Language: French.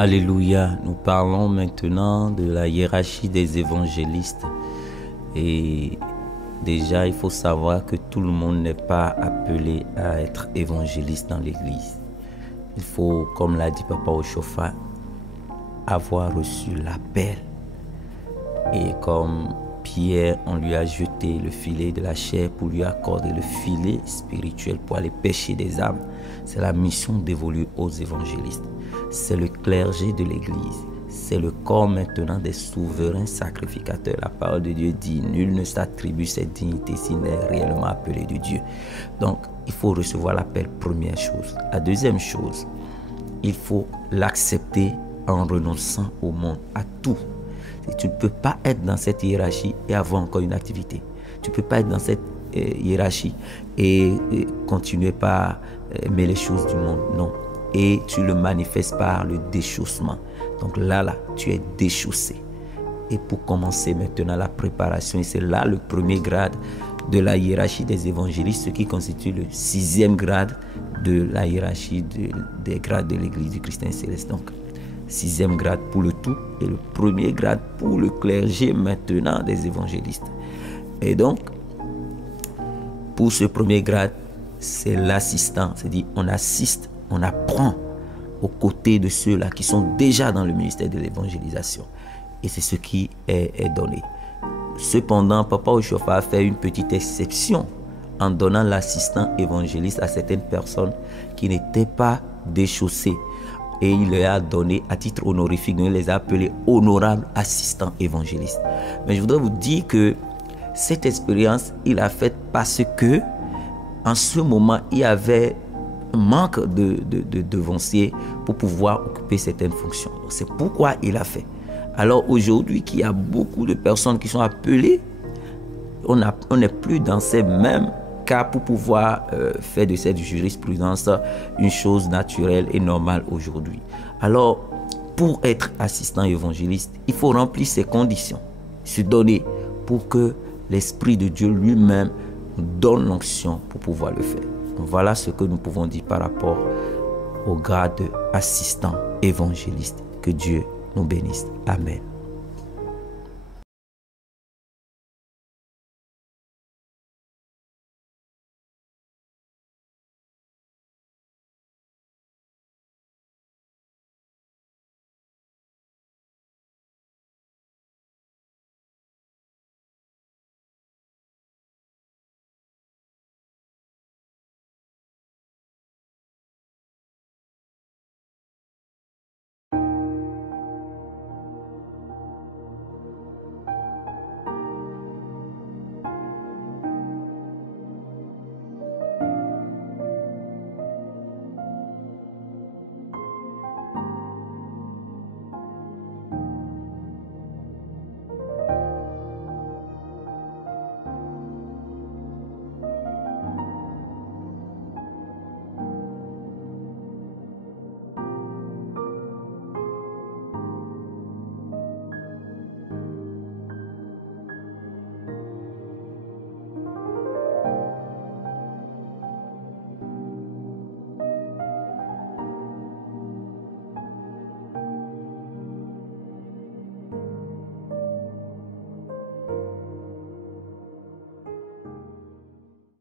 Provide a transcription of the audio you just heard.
Alléluia, nous parlons maintenant de la hiérarchie des évangélistes. Et déjà, il faut savoir que tout le monde n'est pas appelé à être évangéliste dans l'église. Il faut, comme l'a dit Papa Oshofa, avoir reçu l'appel. Et comme Pierre, on lui a jeté le filet de la chair pour lui accorder le filet spirituel pour aller pêcher des âmes. C'est la mission dévolue aux évangélistes. C'est le clergé de l'église. C'est le corps maintenant des souverains sacrificateurs. La parole de Dieu dit, nul ne s'attribue cette dignité s'il n'est réellement appelé de Dieu. Donc, il faut recevoir l'appel, première chose. La deuxième chose, il faut l'accepter en renonçant au monde, à tout. Tu ne peux pas être dans cette hiérarchie et avoir encore une activité. Tu ne peux pas être dans cette hiérarchie et continuer par aimer les choses du monde. Non. Et tu le manifestes par le déchaussement. Donc là, tu es déchaussé. Et pour commencer maintenant la préparation, et c'est là le premier grade de la hiérarchie des évangélistes, ce qui constitue le 6e grade de la hiérarchie des grades de l'Église du Christ céleste. Donc, 6e grade pour le tout et le premier grade pour le clergé maintenant des évangélistes. Et donc, pour ce premier grade, c'est l'assistant, c'est-à-dire on assiste, on apprend aux côtés de ceux-là qui sont déjà dans le ministère de l'évangélisation. Et c'est ce qui est donné. Cependant, Papa Oshofa a fait une petite exception en donnant l'assistant évangéliste à certaines personnes qui n'étaient pas déchaussées. Et il les a donné à titre honorifique, donc il les a appelés honorables assistants évangélistes. Mais je voudrais vous dire que cette expérience, il l'a faite parce que en ce moment, il y avait un manque de devanciers pour pouvoir occuper certaines fonctions. C'est pourquoi il a fait. Alors aujourd'hui, qu'il y a beaucoup de personnes qui sont appelées, on n'est plus dans ces mêmes cas pour pouvoir faire de cette jurisprudence une chose naturelle et normale aujourd'hui. Alors, pour être assistant évangéliste, il faut remplir ces conditions, se donner pour que l'Esprit de Dieu lui-même nous donne l'onction pour pouvoir le faire. Donc, voilà ce que nous pouvons dire par rapport au grade d'assistant évangéliste. Que Dieu nous bénisse. Amen.